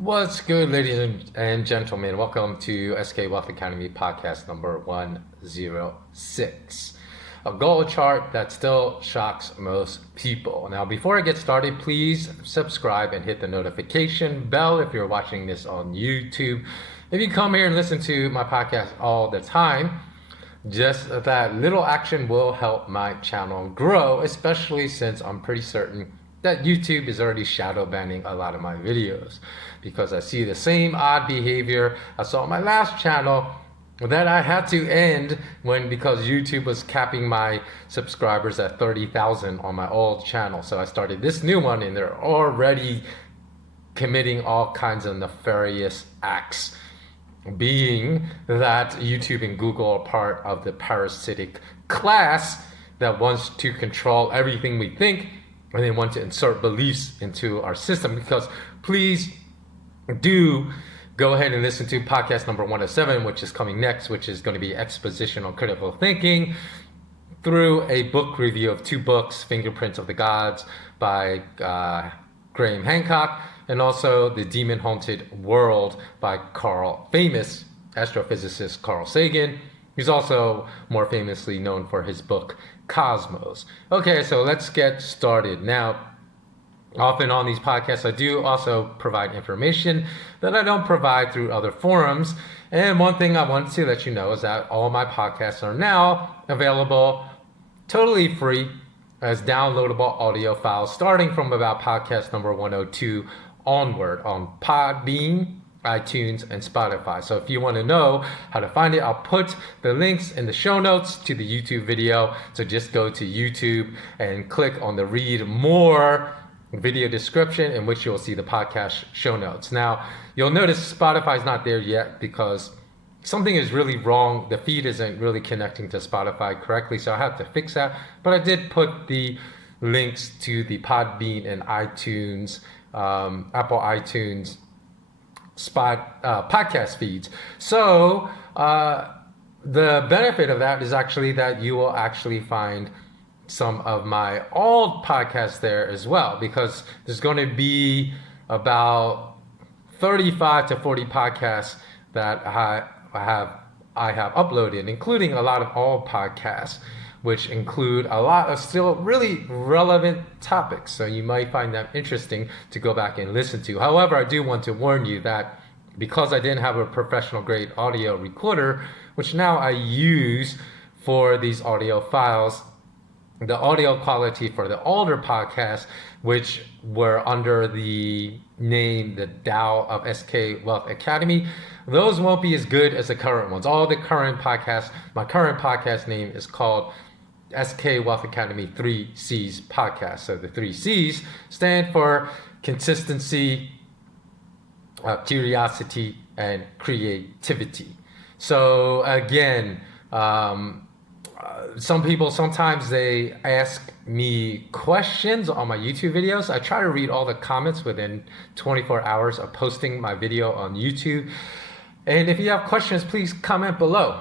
What's good, ladies and gentlemen? Welcome to SK Wealth Academy podcast number 106. A goal chart that still shocks most people. Now, before I get started, please subscribe and hit the notification bell if you're watching this on YouTube. If you come here and listen to my podcast all the time, just that little action will help my channel grow, especially since I'm pretty certain that YouTube is already shadow banning a lot of my videos because I see the same odd behavior I saw on my last channel that I had to end because YouTube was capping my subscribers at 30,000 on my old channel. So I started this new one and they're already committing all kinds of nefarious acts, being that YouTube and Google are part of the parasitic class that wants to control everything we think, and they want to insert beliefs into our system. Because please do go ahead and listen to podcast number 107, which is coming next, which is going to be exposition on critical thinking through a book review of two books, Fingerprints of the Gods by Graham Hancock, and also The Demon Haunted World by famous astrophysicist Carl Sagan, who's also more famously known for his book Cosmos. Okay, so let's get started. Now, often on these podcasts, I do also provide information that I don't provide through other forums. And one thing I want to let you know is that all my podcasts are now available totally free as downloadable audio files, starting from about podcast number 102 onward on Podbean, iTunes, and Spotify. So if you want to know how to find it, I'll put the links in the show notes to the YouTube video. So just go to YouTube and click on the read more video description, in which you'll see the podcast show notes. Now, you'll notice Spotify's not there yet because something is really wrong. The feed isn't really connecting to Spotify correctly, so I have to fix that. But I did put the links to the Podbean and iTunes, Apple iTunes podcast feeds. So the benefit of that is actually that you will actually find some of my old podcasts there as well, because there's going to be about 35 to 40 podcasts that I have uploaded, including a lot of old podcasts, which include a lot of still really relevant topics. So you might find them interesting to go back and listen to. However, I do want to warn you that because I didn't have a professional grade audio recorder, which now I use for these audio files, the audio quality for the older podcasts, which were under the name, the Tao of SK Wealth Academy, those won't be as good as the current ones. All the current podcasts, my current podcast name is called SK Wealth Academy 3 C's podcast. So the 3 C's stand for consistency, curiosity, and creativity. So again, some people, sometimes they ask me questions on my YouTube videos. I try to read all the comments within 24 hours of posting my video on YouTube. And if you have questions, please comment below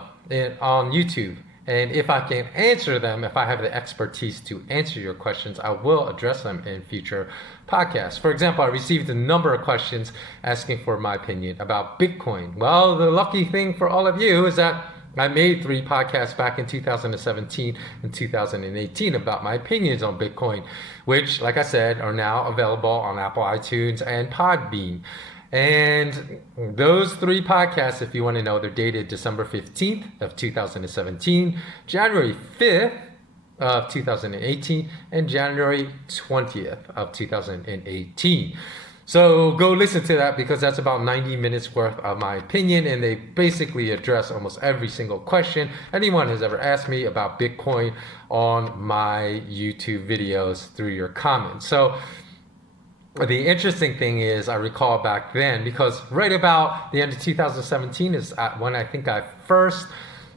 on YouTube. And if I can answer them, if I have the expertise to answer your questions, I will address them in future podcasts. For example, I received a number of questions asking for my opinion about Bitcoin. Well, the lucky thing for all of you is that I made 3 podcasts back in 2017 and 2018 about my opinions on Bitcoin, which, like I said, are now available on Apple iTunes and Podbean. And those 3 podcasts, if you want to know, they're dated December 15th of 2017, January 5th of 2018, and January 20th of 2018. So go listen to that, because that's about 90 minutes worth of my opinion, and they basically address almost every single question anyone has ever asked me about Bitcoin on my YouTube videos through your comments. So the interesting thing is, I recall back then, because right about the end of 2017 is when I think I first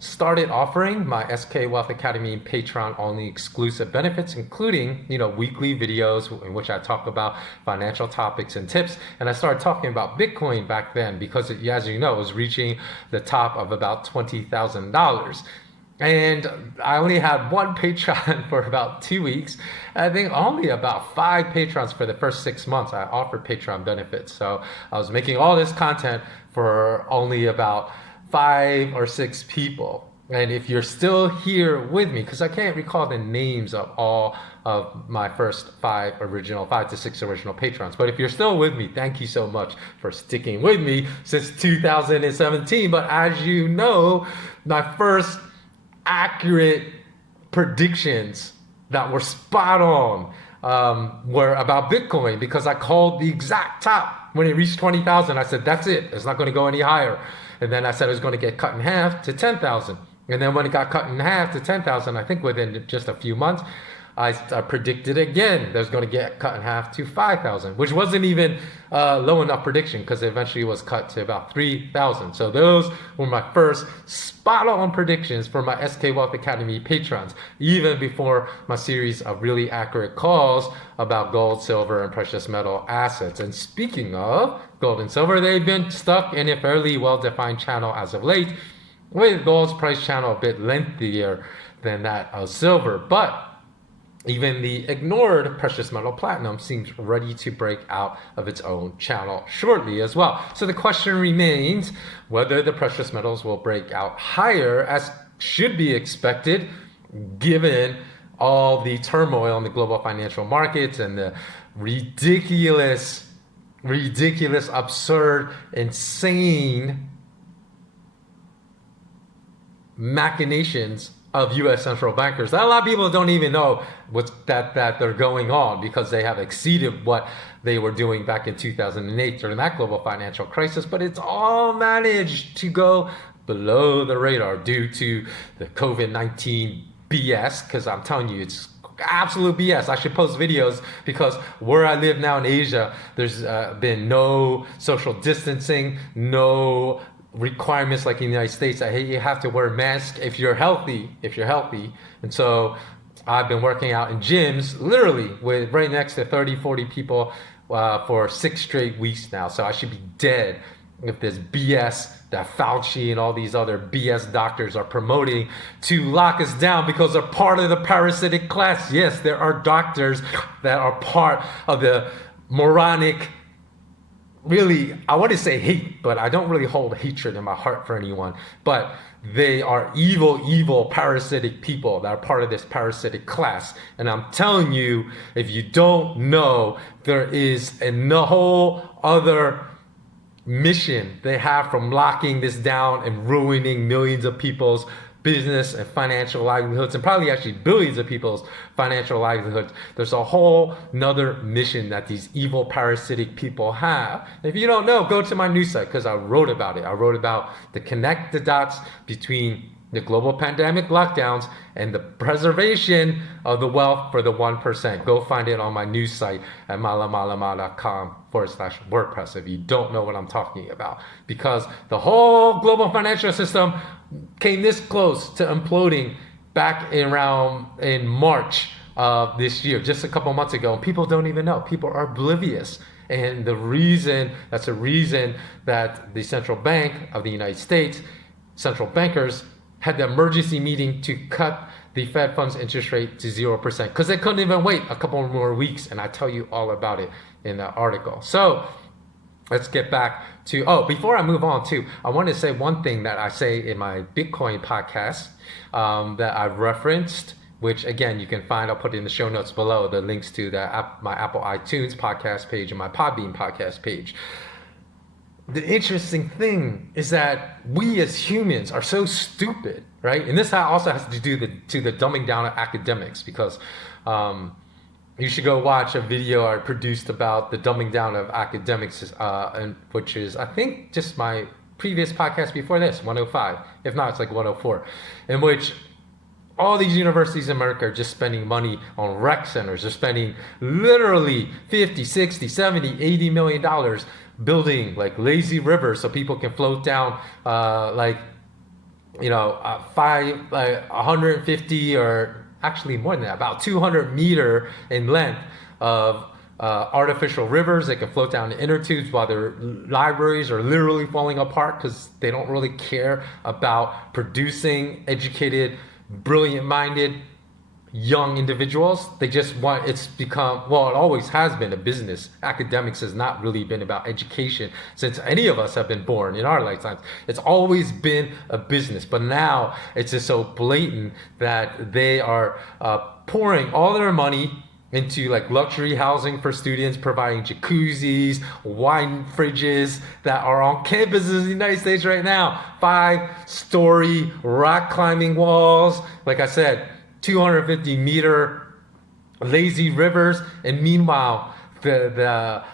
started offering my SK Wealth Academy Patreon only exclusive benefits, including, weekly videos in which I talk about financial topics and tips. And I started talking about Bitcoin back then because, as you know, it was reaching the top of about $20,000. And I only had one Patreon for about 2 weeks. I think only about 5 patrons for the first 6 months. I offered Patreon benefits. So I was making all this content for only about 5 or 6 people. And if you're still here with me, because I can't recall the names of all of my first 5 to 6 original patrons, but if you're still with me, thank you so much for sticking with me since 2017. But as you know, my first accurate predictions that were spot on were about Bitcoin, because I called the exact top when it reached 20,000. I said, that's it. It's not going to go any higher. And then I said it was going to get cut in half to 10,000. And then when it got cut in half to 10,000, I think within just a few months, I predicted again there's going to get cut in half to 5,000, which wasn't even low enough prediction, because eventually it was cut to about 3,000. So those were my first spot on predictions for my SK Wealth Academy patrons, even before my series of really accurate calls about gold, silver, and precious metal assets. And speaking of gold and silver, they've been stuck in a fairly well-defined channel as of late, with gold's price channel a bit lengthier than that of silver. But even the ignored precious metal platinum seems ready to break out of its own channel shortly as well. So the question remains whether the precious metals will break out higher, as should be expected, given all the turmoil in the global financial markets and the ridiculous, absurd, insane machinations of U.S. central bankers that a lot of people don't even know that they're going on, because they have exceeded what they were doing back in 2008 during that global financial crisis. But it's all managed to go below the radar due to the COVID-19 BS, because I'm telling you, it's absolute BS. I should post videos, because where I live now in Asia, there's been no social distancing, no requirements like in the United States that, hey, you have to wear a mask if you're healthy. And so I've been working out in gyms literally with right next to 30-40 people for 6 straight weeks now. So I should be dead if this BS that Fauci and all these other BS doctors are promoting to lock us down because they're part of the parasitic class. Yes, there are doctors that are part of the moronic, really, I want to say hate, but I don't really hold hatred in my heart for anyone. But they are evil, parasitic people that are part of this parasitic class. And I'm telling you, if you don't know, there is a whole other mission they have from locking this down and ruining millions of people's business and financial livelihoods, and probably actually billions of people's financial livelihoods. There's a whole nother mission that these evil parasitic people have. If you don't know, go to my news site, because I wrote about it. I wrote about the connect the dots between the global pandemic lockdowns and the preservation of the wealth for the 1%. Go find it on my news site at malamalama.com/WordPress if you don't know what I'm talking about. Because the whole global financial system came this close to imploding back in March of this year, just a couple months ago, and people don't even know. People are oblivious. And that's the reason that the Central Bank of the United States, central bankers, had the emergency meeting to cut the Fed funds interest rate to 0%, because they couldn't even wait a couple more weeks. And I tell you all about it in the article. So let's get back to, before I move on too, I want to say one thing that I say in my Bitcoin podcast that I've referenced, which again, you can find, I'll put it in the show notes below, the links to my Apple iTunes podcast page and my Podbean podcast page. The interesting thing is that we as humans are so stupid, right? And this also has to do to the dumbing down of academics, because you should go watch a video I produced about the dumbing down of academics, which is, I think, just my previous podcast before this, 105. If not, it's like 104, in which all these universities in America are just spending money on rec centers. They're spending literally 50, 60, 70, 80 million dollars building like lazy rivers so people can float down 150, or actually more than that, about 200 meter in length of artificial rivers. They can float down the inner tubes while their libraries are literally falling apart, because they don't really care about producing educated brilliant-minded young individuals. They just want, it's become, well, it always has been a business. Academics has not really been about education since any of us have been born in our lifetimes. It's always been a business, but now it's just so blatant that they are pouring all their money into like luxury housing for students, providing jacuzzis, wine fridges that are on campuses in the United States right now. 5-story rock climbing walls. Like I said, 250-meter lazy rivers, and meanwhile the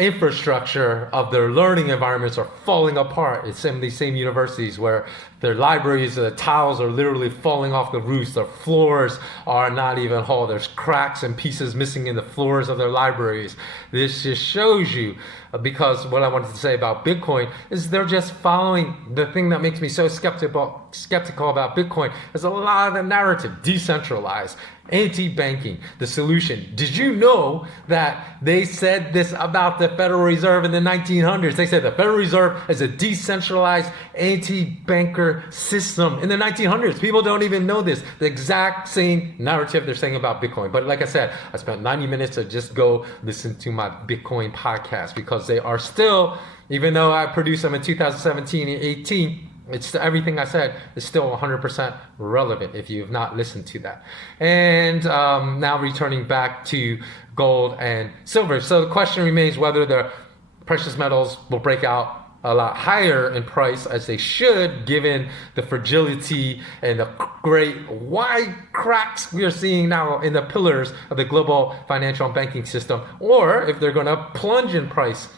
infrastructure of their learning environments are falling apart. It's some of these same universities where their libraries, the tiles are literally falling off the roofs. Their floors are not even whole. There's cracks and pieces missing in the floors of their libraries. This just shows you, because what I wanted to say about Bitcoin is they're just following the thing that makes me so skeptical about Bitcoin is a lot of the narrative, decentralized, anti-banking, the solution. Did you know that they said this about the Federal Reserve in the 1900s? They said the Federal Reserve is a decentralized anti-banker system in the 1900s. People don't even know this. The exact same narrative they're saying about Bitcoin. But like I said, I spent 90 minutes to just go listen to my Bitcoin podcast, because they are still, even though I produced them in 2017 and 18, it's everything I said is still 100% relevant if you've not listened to that. And now returning back to gold and silver. So the question remains whether the precious metals will break out a lot higher in price, as they should, given the fragility and the great wide cracks we are seeing now in the pillars of the global financial and banking system, or if they're going to plunge in price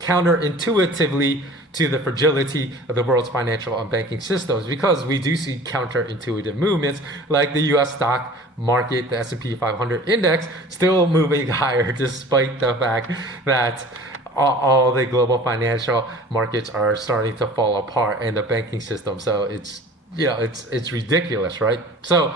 counterintuitively to the fragility of the world's financial and banking systems, because we do see counterintuitive movements like the US stock market, the S&P 500 index, still moving higher despite the fact that all the global financial markets are starting to fall apart and the banking system. So it's, you know, it's ridiculous, right? So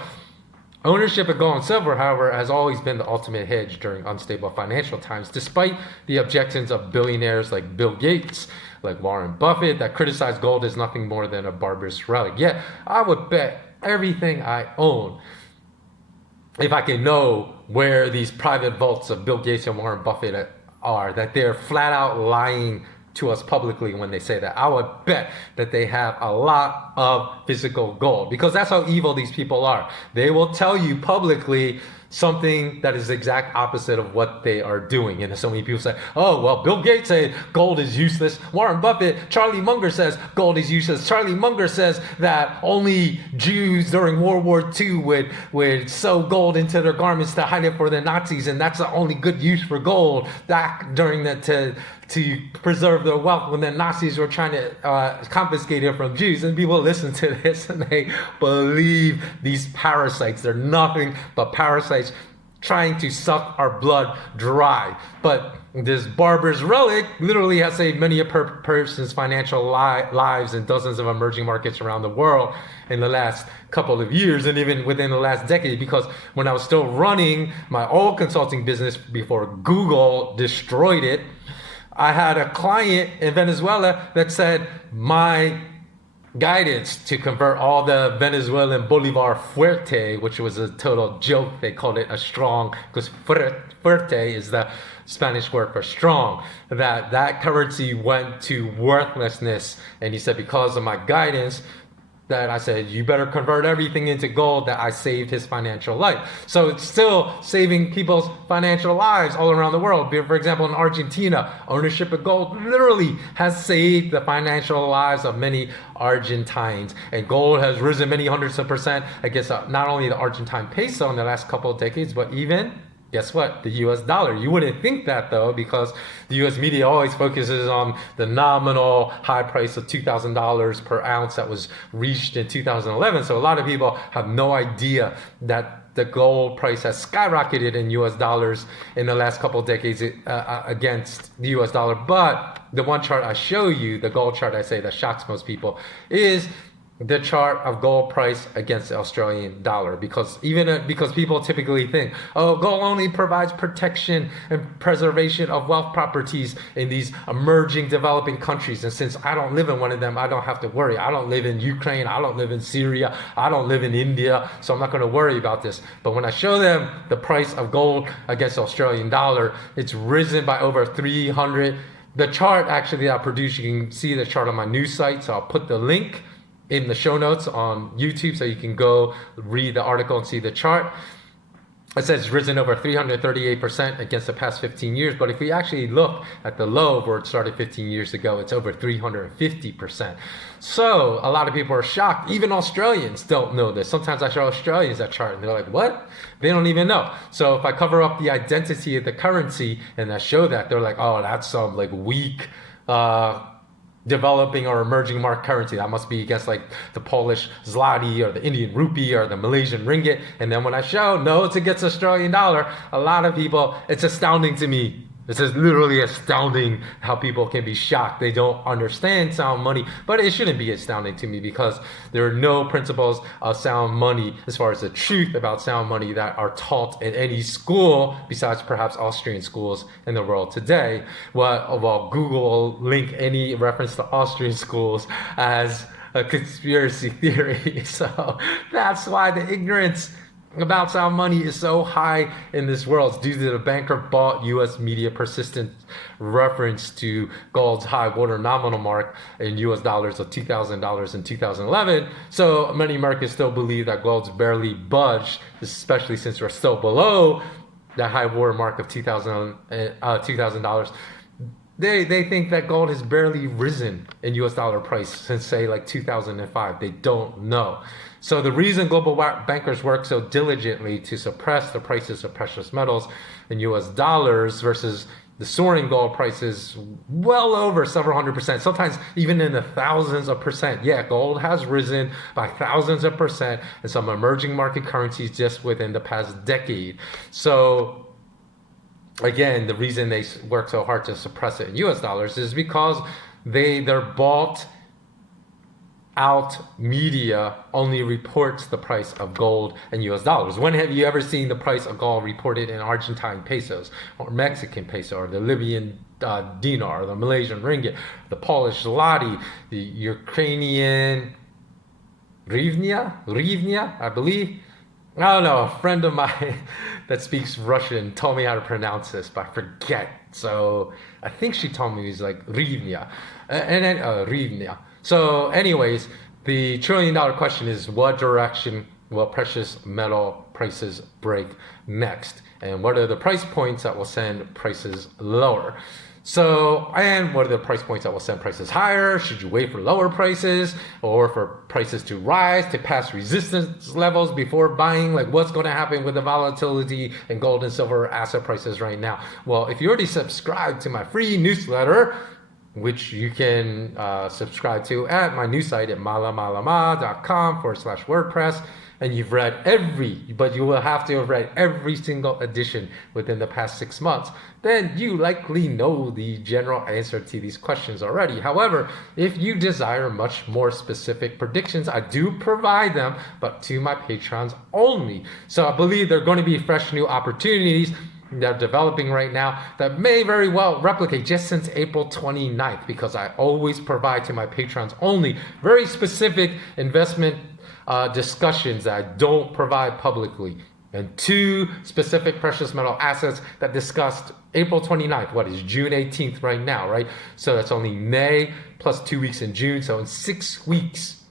ownership of gold and silver, however, has always been the ultimate hedge during unstable financial times, despite the objections of billionaires like Bill Gates, like Warren Buffett, that criticize gold as nothing more than a barbarous relic. Yet, I would bet everything I own, if I can know where these private vaults of Bill Gates and Warren Buffett are, that they're flat out lying to us publicly when they say that. I would bet that they have a lot of physical gold, because that's how evil these people are. They will tell you publicly something that is the exact opposite of what they are doing. And so many people say, oh, well, Bill Gates said gold is useless. Warren Buffett, Charlie Munger says gold is useless. Charlie Munger says that only Jews during World War II would sew gold into their garments to hide it for the Nazis, and that's the only good use for gold back during to preserve their wealth when the Nazis were trying to confiscate it from Jews. And people listen to this and they believe these parasites. They're nothing but parasites trying to suck our blood dry. But this barbarous relic literally has saved many a person's financial lives in dozens of emerging markets around the world in the last couple of years, and even within the last decade. Because when I was still running my old consulting business before Google destroyed it, I had a client in Venezuela that said my guidance to convert all the Venezuelan Bolivar fuerte, which was a total joke. They called it a strong, because fuerte is the Spanish word for strong, that currency went to worthlessness. And he said, because of my guidance, that I said, you better convert everything into gold, that I saved his financial life. So it's still saving people's financial lives all around the world. For example, in Argentina, ownership of gold literally has saved the financial lives of many Argentines. And gold has risen many hundreds of percent against not only the Argentine peso in the last couple of decades, but even, guess what? The US dollar. You wouldn't think that though, because the US media always focuses on the nominal high price of $2,000 per ounce that was reached in 2011. So a lot of people have no idea that the gold price has skyrocketed in US dollars in the last couple of decades against the US dollar. But the one chart I show you, the gold chart I say that shocks most people, is the chart of gold price against the Australian dollar, because people typically think, oh, gold only provides protection and preservation of wealth properties in these emerging developing countries, and since I don't live in one of them, I don't have to worry. I don't live in Ukraine, I don't live in Syria, I don't live in India, so I'm not going to worry about this. But when I show them the price of gold against the Australian dollar, it's risen by over 300. The chart actually that I produced, you can see the chart on my news site, so I'll put the link in the show notes on YouTube so you can go read the article and see the chart. It says it's risen over 338% against the past 15 years, but if we actually look at the low where it started 15 years ago, it's over 350%. So a lot of people are shocked. Even Australians don't know this. Sometimes I show Australians that chart and they're like, what? They don't even know. So if I cover up the identity of the currency and I show that, they're like, oh, that's some like weak developing or emerging market currency. That must be against like the Polish zloty or the Indian rupee or the Malaysian ringgit. And then when I show, no, it's against Australian dollar, a lot of people, it's astounding to me. This is literally astounding how people can be shocked. They don't understand sound money, but it shouldn't be astounding to me because there are no principles of sound money as far as the truth about sound money that are taught in any school besides perhaps Austrian schools in the world today. Well, Google will link any reference to Austrian schools as a conspiracy theory. So that's why the ignorance about sound money is so high in this world. It's due to the banker bought US media persistent reference to gold's high water nominal mark in US dollars of $2,000 in 2011. So many Americans still believe that gold's barely budged, especially since we're still below that high water mark of $2,000. They think that gold has barely risen in US dollar price since say like 2005. They don't know. So the reason global bankers work so diligently to suppress the prices of precious metals in US dollars versus the soaring gold prices well over several 100%, sometimes even in the thousands of percent. Yeah, gold has risen by thousands of percent in some emerging market currencies just within the past decade. So again, the reason they work so hard to suppress it in US dollars is because they're bought out media only reports the price of gold in US dollars. When have you ever seen the price of gold reported in Argentine pesos or Mexican peso or the Libyan dinar or the Malaysian ringgit, the Polish zloty, the Ukrainian hryvnia, I believe? I don't know, a friend of mine that speaks Russian told me how to pronounce this, but I forget. So I think she told me it was like hryvnia. And then hryvnia. So anyways, the $1 trillion question is what direction will precious metal prices break next? And what are the price points that will send prices lower? So, and what are the price points that will send prices higher? Should you wait for lower prices or for prices to rise to pass resistance levels before buying? Like what's going to happen with the volatility in gold and silver asset prices right now? Well, if you already subscribed to my free newsletter, which you can subscribe to at my news site at malamalama.com/WordPress. And you've read but you will have to have read every single edition within the past 6 months. Then you likely know the general answer to these questions already. However, if you desire much more specific predictions, I do provide them, but to my patrons only. So I believe there are going to be fresh new opportunities that are developing right now that may very well replicate just since April 29th, because I always provide to my patrons only very specific investment discussions that I don't provide publicly. And 2 specific precious metal assets that discussed April 29th, what is June 18th right now, right? So that's only May plus 2 weeks in June. So in 6 weeks,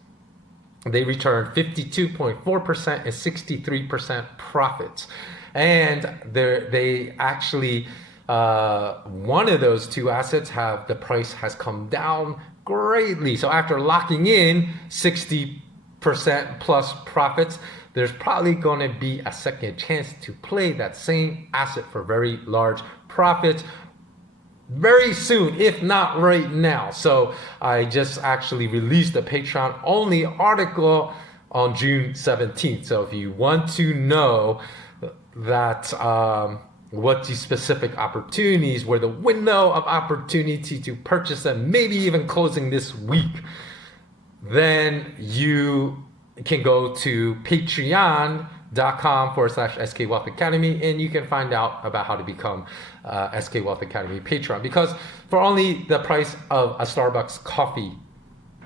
they returned 52.4% and 63% profits. And they actually, one of those 2 assets the price has come down greatly. So after locking in 60% plus profits, there's probably going to be a second chance to play that same asset for very large profits very soon, if not right now. So I just actually released a Patreon only article on June 17th. So if you want to know that what the specific opportunities, where the window of opportunity to purchase them, maybe even closing this week, then you can go to patreon.com/skwealthacademy and you can find out about how to become SK Wealth Academy patron. Because for only the price of a Starbucks coffee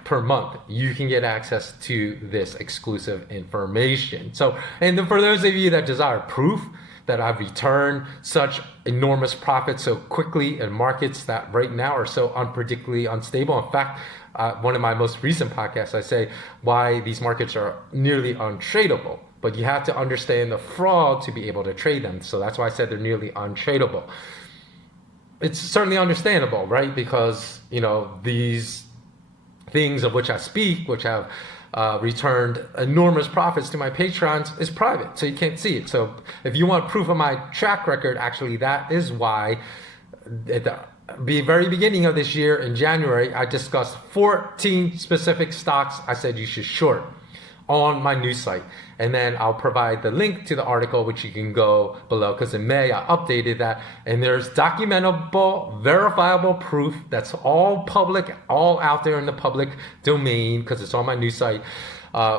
per month, you can get access to this exclusive information. So, and then for those of you that desire proof that I've returned such enormous profits so quickly in markets that right now are so unpredictably unstable. In fact, one of my most recent podcasts, I say why these markets are nearly untradeable, but you have to understand the fraud to be able to trade them. So that's why I said they're nearly untradeable. It's certainly understandable, right? Because, you know, these things of which I speak, which have returned enormous profits to my patrons, is private, so you can't see it. So if you want proof of my track record, actually that is why at the very beginning of this year in January, I discussed 14 specific stocks I said you should short on my news site. And then I'll provide the link to the article, which you can go below, because in May I updated that, and there's documentable, verifiable proof that's all public, all out there in the public domain, because it's on my news site,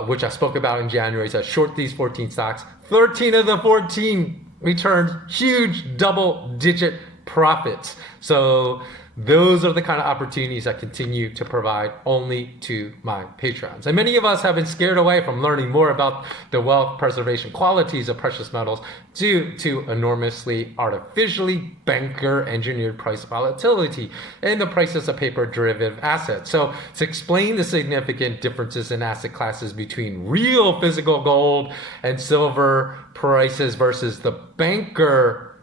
which I spoke about in January. So I short these 14 stocks. 13 of the 14 returned huge double-digit profits. So those are the kind of opportunities I continue to provide only to my patrons. And many of us have been scared away from learning more about the wealth preservation qualities of precious metals due to enormously artificially banker engineered price volatility in the prices of paper derivative assets. So to explain the significant differences in asset classes between real physical gold and silver prices versus the banker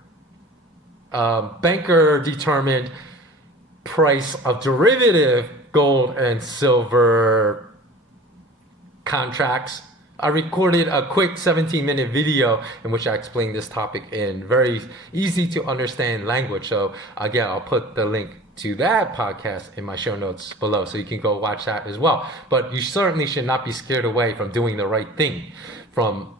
determined price of derivative gold and silver contracts, I recorded a quick 17-minute video in which I explained this topic in very easy to understand language. So again, I'll put the link to that podcast in my show notes below, so you can go watch that as well. But you certainly should not be scared away from doing the right thing, from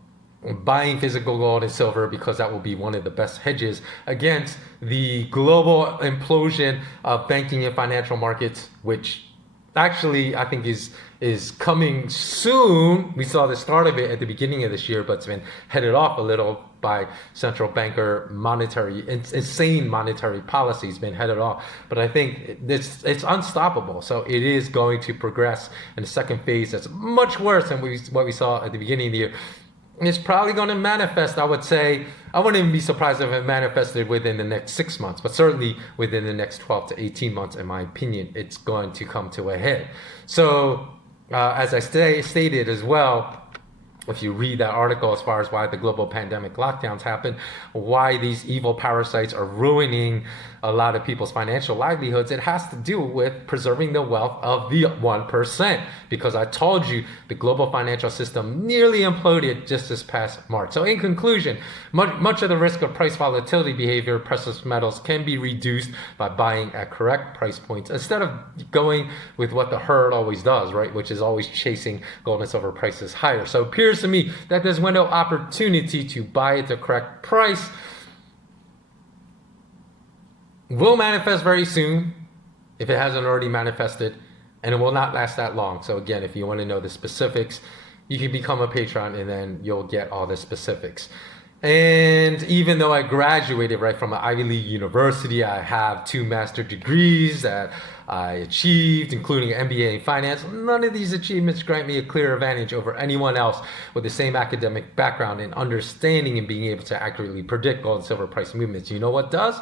buying physical gold and silver, because that will be one of the best hedges against the global implosion of banking and financial markets, which actually I think is coming soon. We saw the start of it at the beginning of this year, but it's been headed off a little by central banker insane monetary policies, been headed off. But I think it's unstoppable. So it is going to progress in the second phase that's much worse than what we saw at the beginning of the year. It's probably going to manifest, I would say. I wouldn't even be surprised if it manifested within the next 6 months, but certainly within the next 12 to 18 months, in my opinion, it's going to come to a head. So as I stated as well, if you read that article as far as why the global pandemic lockdowns happen, why these evil parasites are ruining a lot of people's financial livelihoods, it has to do with preserving the wealth of the 1%. Because I told you the global financial system nearly imploded just this past March. So in conclusion, much of the risk of price volatility behavior of precious metals can be reduced by buying at correct price points instead of going with what the herd always does, right? Which is always chasing gold and silver prices higher. So it appears to me that there's window opportunity to buy at the correct price will manifest very soon, if it hasn't already manifested, and it will not last that long. So again, if you want to know the specifics, you can become a patron and then you'll get all the specifics. And even though I graduated right from an Ivy League university, I have 2 master's degrees that I achieved, including an MBA in finance. None of these achievements grant me a clear advantage over anyone else with the same academic background in understanding and being able to accurately predict gold and silver price movements. You know what does?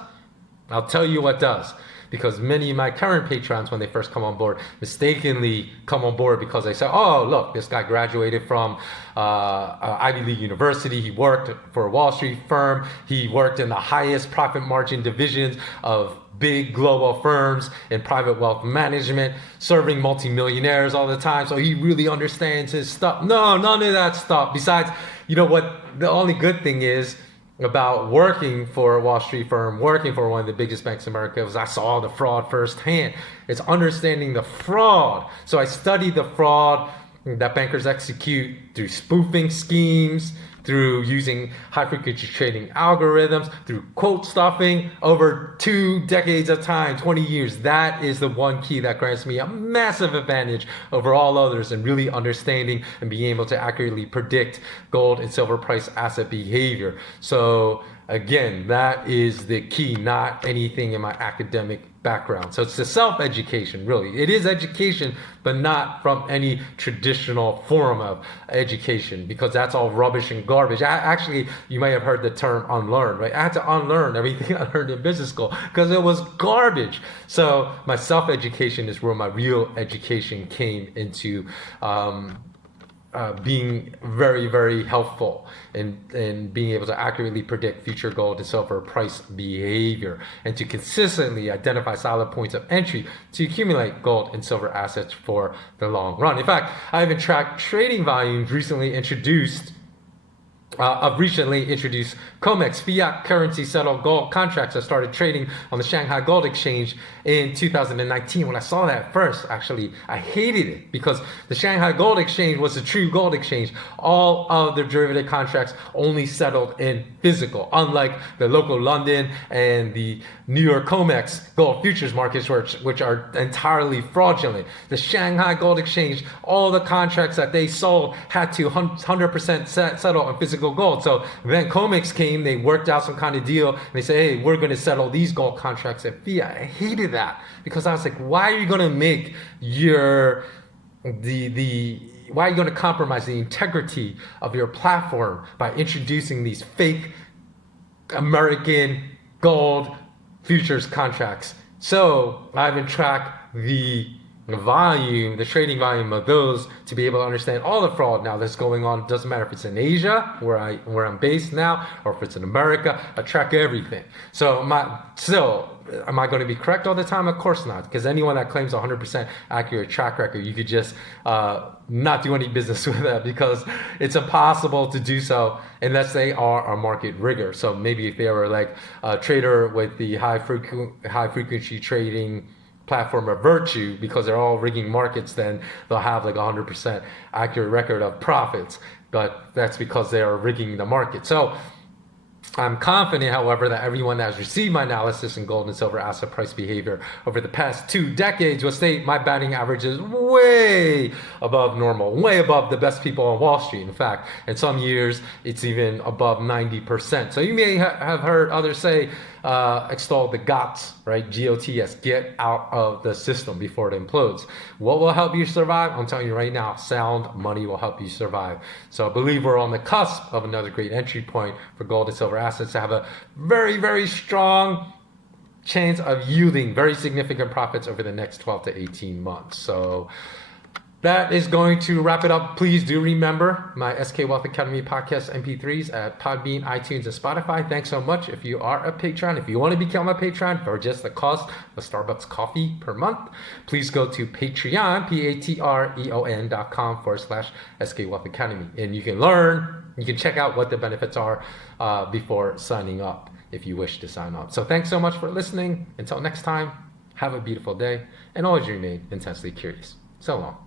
I'll tell you what does. Because many of my current patrons, when they first come on board, mistakenly come on board because they say, oh, look, this guy graduated from Ivy League University. He worked for a Wall Street firm. He worked in the highest profit margin divisions of big global firms in private wealth management, serving multimillionaires all the time. So he really understands his stuff. No, none of that stuff. Besides, you know what? The only good thing is about working for a Wall Street firm, working for one of the biggest banks in America, was I saw the fraud firsthand. It's understanding the fraud. So I studied the fraud that bankers execute through spoofing schemes, through using high frequency trading algorithms, through quote stuffing over 2 decades of time, 20 years. That is the one key that grants me a massive advantage over all others in really understanding and being able to accurately predict gold and silver price asset behavior. So again, that is the key, not anything in my academic background. So it's the self-education, really. It is education, but not from any traditional form of education, because that's all rubbish and garbage. Actually, you may have heard the term unlearn, right? I had to unlearn everything I learned in business school because it was garbage. So my self-education is where my real education came into being very, very helpful in being able to accurately predict future gold and silver price behavior, and to consistently identify solid points of entry to accumulate gold and silver assets for the long run. In fact, I even tracked trading volumes recently introduced COMEX fiat currency settled gold contracts that started trading on the Shanghai Gold Exchange in 2019. When I saw that at first, actually, I hated it because the Shanghai Gold Exchange was a true gold exchange. All of the derivative contracts only settled in physical, unlike the local London and the New York COMEX gold futures markets, which are entirely fraudulent. The Shanghai Gold Exchange, all the contracts that they sold had to 100% settle on physical gold. So then COMEX came, they worked out some kind of deal, and they said, hey, we're going to settle these gold contracts at fiat. I hated that because I was like, why are you going to make why are you going to compromise the integrity of your platform by introducing these fake American gold futures contracts? So I haven't tracked the trading volume of those to be able to understand all the fraud now that's going on. It doesn't matter if it's in Asia, where I'm based now, or if it's in America. I track everything. So am I going to be correct all the time? Of course not, because anyone that claims 100% accurate track record, you could just not do any business with that, because it's impossible to do so unless they are a market rigger. So maybe if they were like a trader with the high frequency trading platform of virtue, because they're all rigging markets, then they'll have like 100% accurate record of profits. But that's because they are rigging the market. So I'm confident, however, that everyone that has received my analysis in gold and silver asset price behavior over the past 2 decades will state my batting average is way above normal, way above the best people on Wall Street. In fact, in some years, it's even above 90%. So you may have heard others say, extol the GOTS, right? GOTS, get out of the system before it implodes. What will help you survive? I'm telling you right now, sound money will help you survive. So I believe we're on the cusp of another great entry point for gold and silver assets to have a very, very strong chance of yielding very significant profits over the next 12 to 18 months. So that is going to wrap it up. Please do remember my SK Wealth Academy podcast MP3s at Podbean, iTunes, and Spotify. Thanks so much. If you are a patron, if you want to become a patron for just the cost of Starbucks coffee per month, please go to Patreon, patreon.com/SK Wealth Academy. And you can check out what the benefits are before signing up if you wish to sign up. So thanks so much for listening. Until next time, have a beautiful day and always remain intensely curious. So long.